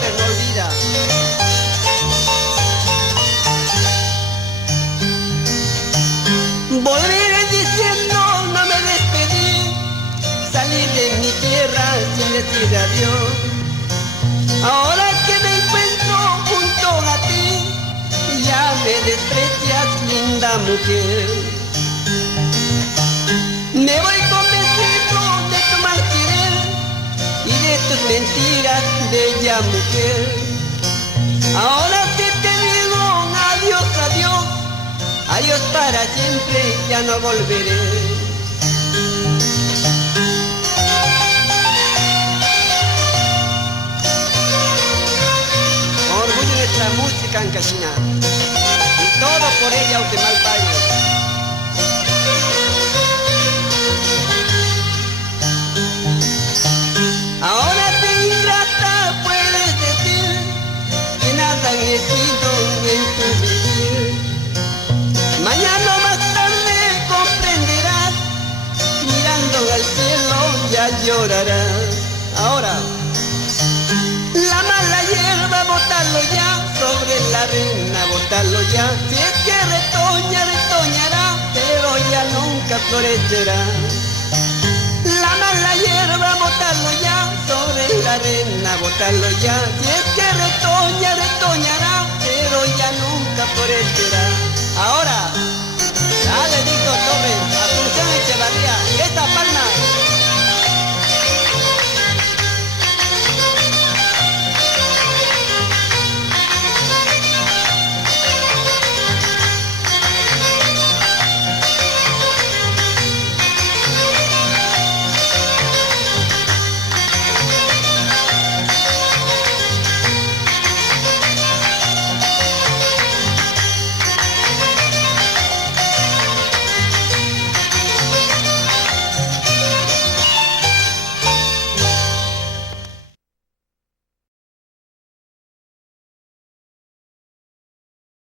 siempre no olvida. Volveré diciendo no me despedí, salí de mi tierra sin decir adiós. Ahora que me encuentro junto a ti, ya me desprecias, linda mujer. Me voy convencido de tu mal querer y de tus mentiras, bella mujer. Ahora sí te digo adiós, adiós, adiós para siempre, ya no volveré. Orgullo de nuestra música ancashina, y todo por ella Utemalpayo. Ahora te ingrata puedes decir que nada he sido en tu vivir. Mañana más tarde comprenderás, mirando al cielo ya llorarás. Ahora, la mala hierba botarlo ya, sobre la arena botarlo ya. Si es que retoña, retoñará, pero ya nunca florecerá. La mala hierba botarlo ya, sobre la arena botarlo ya. Si es que retoña, retoñará, pero ya nunca florecerá. Ahora, dale Víctor Torres, Asunción Echevarría, esta palma